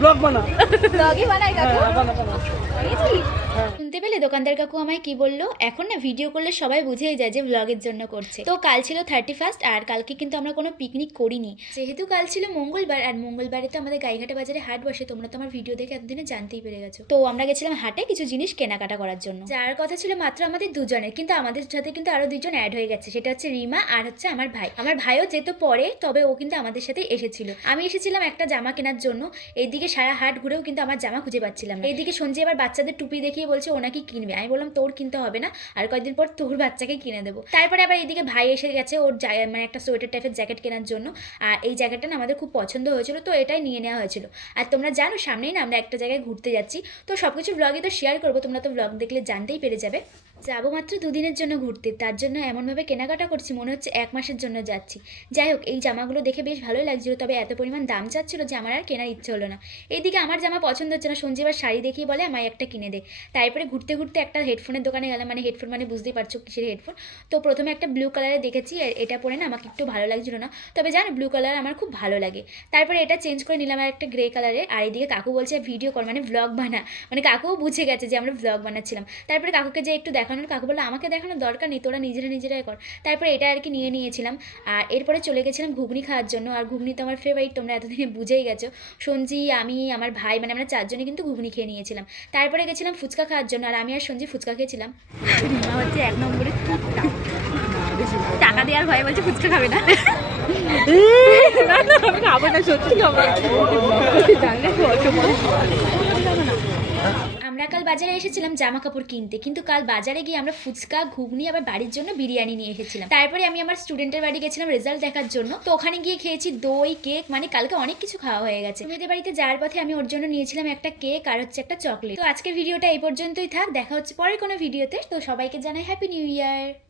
Blog বানা ব্লগই বানাই কাকু। বানা বানা। শুনতে পেলে দোকানদার কাকু আমায় কি বললো, এখন না ভিডিও করলে সবাই বুঝেই যায় যে ব্লগের জন্য করছে। তো কাল ছিল 31 আর কালকে কিন্তু আমরা কোনো পিকনিক করিনি, যেহেতু কাল ছিল মঙ্গলবার, আর মঙ্গলবারে তো আমাদের গাইঘাটা বাজারে হাট বসে, তোমরা তো আমার ভিডিও দেখে এতদিনে জানতেই পেরে গেছো। তো আমরা গেছিলাম হাটে কিছু জিনিস কেনাকাটা করার জন্য, যার কথা ছিল মাত্র আমাদের দুজনের, কিন্তু আমাদের সাথে কিন্তু আরো দুজন অ্যাড হয়ে গেছে, সেটা হচ্ছে রিমা আর হচ্ছে আমার ভাই। আমার ভাইও যেত পরে, তবে ও কিন্তু আমাদের সাথে এসেছিল। আমি এসেছিলাম একটা জামা কেনার জন্য, এইদিকে সারা হাট ঘুরেও কিন্তু আমার জামা খুঁজে পাচ্ছিলাম না। এইদিকে সঞ্জয় আবার বাচ্চাদের টুপি দেখিয়ে বলছে ও নাকি কিনবে, আমি বললাম তোর কিনতে হবে না, আর কয়েকদিন পর তোর বাচ্চাকে কিনে দেবো। তারপরে আবার এইদিকে ভাই এসে গেছে ওর মানে একটা সোয়েটার টাইপের জ্যাকেট কেনার জন্য, আর এই জ্যাকেটটা না আমাদের খুব পছন্দ হয়েছিল, তো এটাই নিয়ে নেওয়া হয়েছিল। আর তোমরা জানো সামনেই না আমরা একটা জায়গায় ঘুরতে যাচ্ছি, তো সবকিছু ব্লগে তো শেয়ার করবো, তোমরা তো ব্লগ দেখলে জানতেই পেরে যাবে। যাবো মাত্র দুদিনের জন্য ঘুরতে, তার জন্য এমনভাবে কেনাকাটা করছি মনে হচ্ছে 1 মাসের জন্য যাচ্ছি। যাই হোক, এই জামাগুলো দেখে বেশ ভালোই লাগছিল, তবে এত পরিমাণ দাম চাচ্ছিল যে আমার আর কেনার ইচ্ছে হলো না। এইদিকে আমার জামা পছন্দ হচ্ছে না, সঞ্জয় এবার শাড়ি দেখিয়ে বলে আমায় একটা কিনে দে। তারপরে ঘুরতে ঘুরতে একটা হেডফোনের দোকানে গেলাম, মানে হেডফোন মানে বুঝতেই পারছো কিসের হেডফোন। তো প্রথমে একটা ব্লু কালারে দেখেছি, আর এটা পরে না আমাকে একটু ভালো লাগছিল না, তবে জানো ব্লু কালার আমার খুব ভালো লাগে। তারপরে এটা চেঞ্জ করে নিলাম আর একটা গ্রে কালারে। আর এইদিকে কাকু বলছে ভিডিও কর, মানে ব্লগ বানা, মানে কাকুও বুঝে গেছে যে আমরা ব্লগ বানাচ্ছিলাম। তারপরে কাকুকে যে একটু দেখানোর, কাকু বললো আমাকে দেখানোর দরকার নেই, তোরা নিজেরাই কর। তারপরে এটা আর কি নিয়ে নিয়েছিলাম, আর এরপরে চলে গেছিলাম ঘুগনি খাওয়ার জন্য। আর ঘুগনি তো আমার ফেভারিট, তোমরা এতদিনে বুঝেই গেছো। সঞ্জি, আমি, আমার ভাই, মানে আমরা 4 জনে কিন্তু ঘুগনি খেয়ে নিয়েছিলাম। তারপরে গেছিলাম ফুচকা খাওয়ার জন্য, আর আমি আর সঞ্জি ফুচকা খেয়েছিলাম। রিমা হচ্ছে 1 নম্বরে টাকা দেওয়ার ভয়ে বলছে ফুচকা খাবে না। খাবো না, সত্যি খাবো। আমরা কাল বাজারে এসেছিলাম জামা কাপড় কিনতে, কিন্তু কাল বাজারে গিয়ে আমরা ফুচকা, ঘুগনি, আবার বাড়ির জন্য বিরিয়ানি নিয়ে এসেছিলাম। তারপরে আমি আমার স্টুডেন্টের বাড়ি গেছিলাম রেজাল্ট দেখার জন্য, তো ওখানে গিয়ে খেয়েছি দই, কেক, মানে কালকে অনেক কিছু খাওয়া হয়ে গেছে। মেয়েদের বাড়িতে যাওয়ার পথে আমি ওর জন্য নিয়েছিলাম একটা কেক আর হচ্ছে একটা চকলেট। তো আজকের ভিডিওটা এই পর্যন্তই থাক, দেখা হচ্ছে পরের কোনো ভিডিওতে। তো সবাইকে জানাই হ্যাপি নিউ ইয়ার।